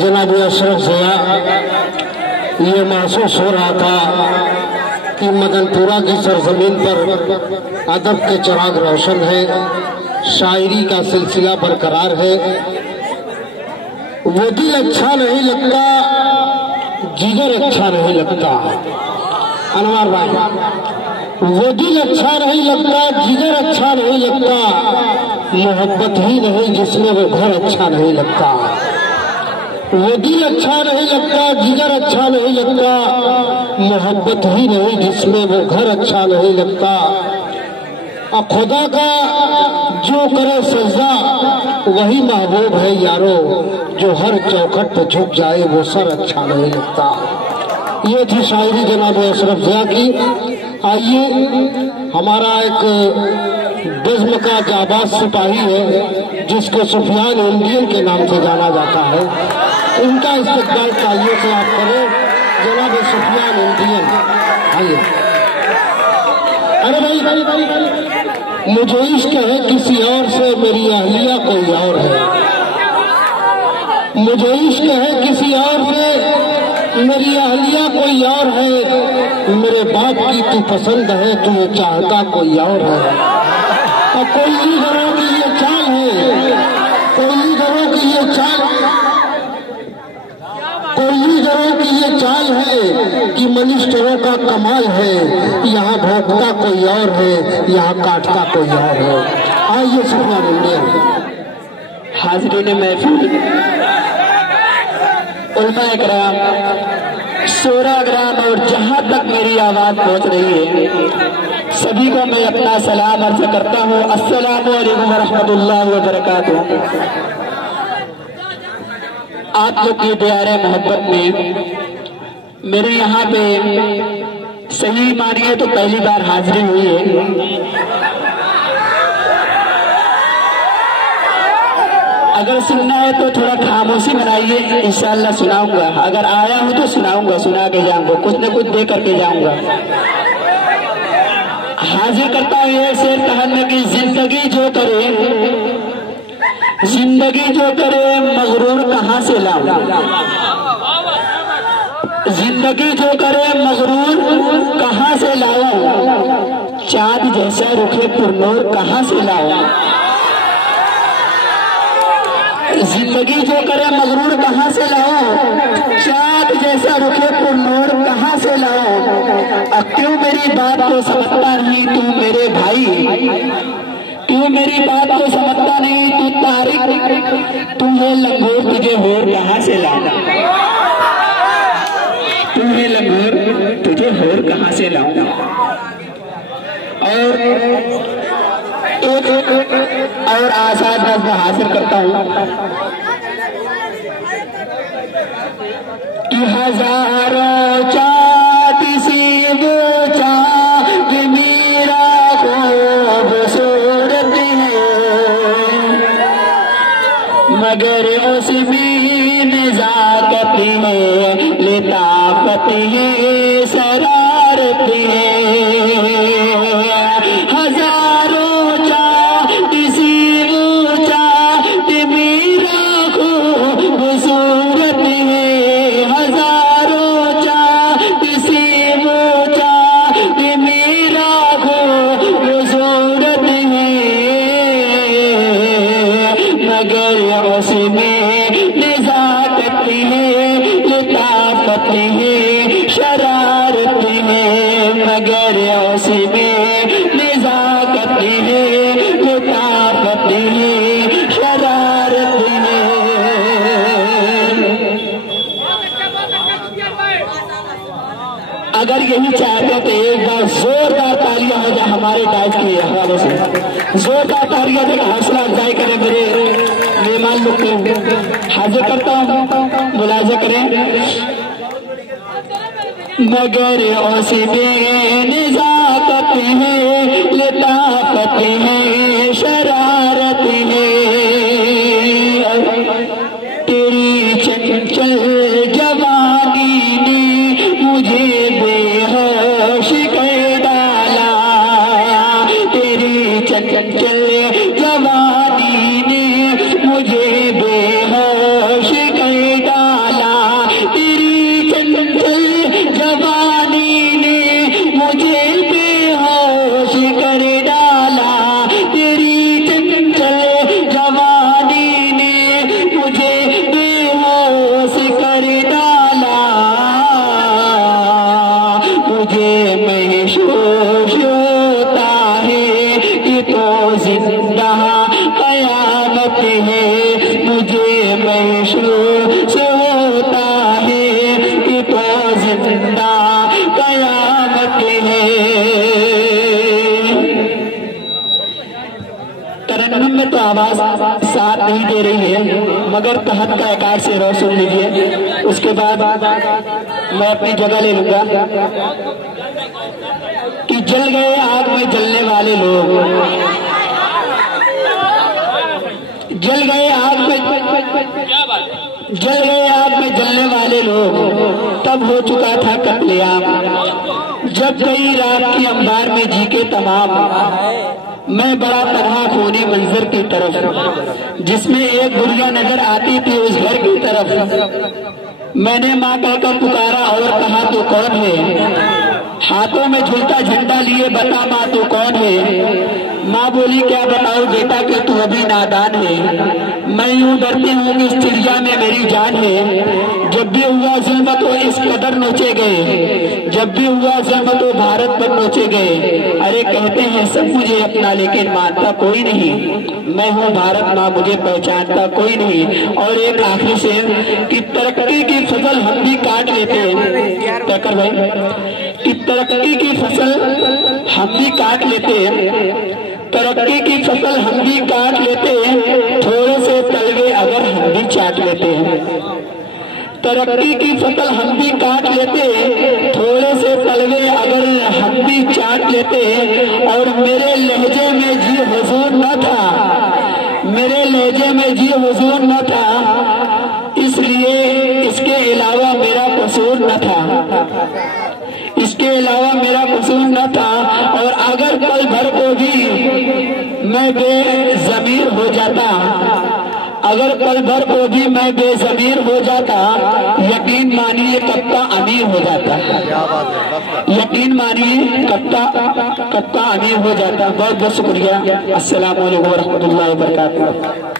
जनाब अशरफ ज़िया, ये महसूस हो रहा था कि मदनपुरा की सरजमीन पर अदब के चिराग रोशन है, शायरी का सिलसिला बरकरार है। वो दिल अच्छा नहीं लगता, जिगर अच्छा नहीं लगता। अनवर भाई, वो दिल अच्छा नहीं लगता, जिगर अच्छा नहीं लगता, मोहब्बत ही नहीं जिसमें वो घर अच्छा नहीं लगता। वो दिल अच्छा नहीं लगता, जिगर अच्छा नहीं लगता, मोहब्बत ही नहीं जिसमें वो घर अच्छा नहीं लगता। और खुदा का जो करे सजदा वही महबूब है यारो, जो हर चौखट पे झुक जाए वो सर अच्छा नहीं लगता। ये थी शायरी जनाब अशरफ ज़िया की। आइए, हमारा एक बज़्म का जाबाज सिपाही है जिसको सुफियान इंडियन के नाम से जाना जाता है, उनका इस्तकबाल तालियों से आप करें। जनाब सुफियान इंडियन, आइए। अरे भाई, मुझे इश्क है किसी और से, मेरी अहलिया कोई और है। मुझे इश्क है किसी और से, मेरी अहलिया कोई और है। मेरे बाप की तू पसंद है, तू ये चाहता कोई और है। और कोई घरों की ये चाल है, कोई घरों की ये चाल, कोई घरों की ये चाल है कि मनिस्टरों का कमाल है। यहाँ भोगता कोई और है, यहाँ काटता कोई और है। आइए सुफियान इंडियन। हाज़रीन महफिल, उलमा इकराम, शोरा इकराम और जहां तक मेरी आवाज पहुंच रही है, सभी को मैं अपना सलाम अर्ज करता हूँ। अस्सलामु अलैकुम वरहमतुल्लाहि वबरकातुहू। आप लोग की प्यारे मोहब्बत में मेरे यहाँ पे सही मानिए तो पहली बार हाजिरी हुई है। अगर सुनना है तो थोड़ा खामोशी बनाइए, इंशाअल्लाह सुनाऊंगा। अगर आया हूं तो सुनाऊंगा, सुना के जाऊंगा, कुछ न कुछ दे करके जाऊंगा। हाजिर करता हूं ये शेर कहने की, जिंदगी जो करे, जिंदगी जो करे मगरूर कहां से लाऊं। जिंदगी जो करे मगरूर कहां से लाऊं, चांद जैसा रुखे पुरनूर कहां से लाऊं। जिंदगी जो करे मगरूर कहां से लाऊं, चाँद जैसा रुखे पुरनूर कहां से लाऊं। अब क्यों मेरी बात को समझता नहीं तू मेरे भाई, क्यों मेरी बात को समझता नहीं तू तारिक, तू ये लंगूर तुझे होर कहां से लाऊं, तू ये लंगूर तुझे होर कहां से लाऊं। और आसाद नज़्म हासिल करता हूँ कि हजारों चाँद सी वो चाँद मेरा खूबसूरत है, मगर उसमें नज़ाकत है, लताफत है, शरारत है। अगर यही चाहते तो एक बार जोरदार तालियां हो जाए हमारे डाइट के हवाले से, जोरदार तालियां देकर हौसला अफजाई करें मेरे मेहमान लोग को। हाजिर करता हूँ, मुलाजा करें। मगर उसमें नज़ाकत है, लताफत है, शरारत है, तेरी चंचल जवानी ने मुझे बेहोश कर डाला, तेरी चंचल जवानी ने मुझे बेहोश कर डाला। मगर तहत का एक आठ से और सुन लीजिए, उसके बाद मैं अपनी जगह ले लूंगा। कि जल गए आग में जलने वाले लोग, जल गए आग में जलने वाले लोग, तब हो चुका था कत्लेआम। जब गई रात की अंबार में जी के तमाम, मैं बड़ा तन्हा खूनी मंजर की तरफ, जिसमें एक गुड़िया नजर आती थी उस घर की तरफ। मैंने माँ कहकर पुकारा और कहा तू कौन है, हाथों में झूलता झंडा लिए बता माँ तू कौन है। माँ बोली क्या बताऊं बेटा कि तू अभी नादान है, मैं यूं डरती हूँ कि इस चिड़िया में मेरी जान है। जब भी हुआ जुल्म तो इस कदर नोचे गए, जब भी हुआ जुल्म तो भारत पर नोचे गए। अरे कहते हैं सब मुझे अपना लेकिन मानता कोई नहीं, मैं हूँ भारत माँ मुझे पहचानता कोई नहीं। और एक आखिरी से कि तरक्की की फसल हम भी काट लेते हैं, क्या कर भाई, कि तरक्की की फसल हम भी काट लेते हैं, तरक्की की फसल हम भी काट लेते हैं, थोड़े से तलवे अगर हम भी चाट लेते हैं। तरक्की की फसल हम भी काट लेते, थोड़े से तलवे अगर हम भी चाट लेते। और मेरे लहजे में जी हुजूर न था, मेरे लहजे में जी हुजूर न था, इसलिए इसके अलावा मेरा कसूर न था, इसके अलावा मेरा कसूर न था। और अगर पल भर को भी मैं बेज़मीर हो जाता, अगर पल भर को भी मैं बेज़मीर हो जाता, यकीन मानिए कब का अमीर हो जाता, यकीन मानिए कब का अमीर हो जाता। बहुत बहुत शुक्रिया। अस्सलाम वालेकुम व रहमतुल्लाहि व बरकातुहू।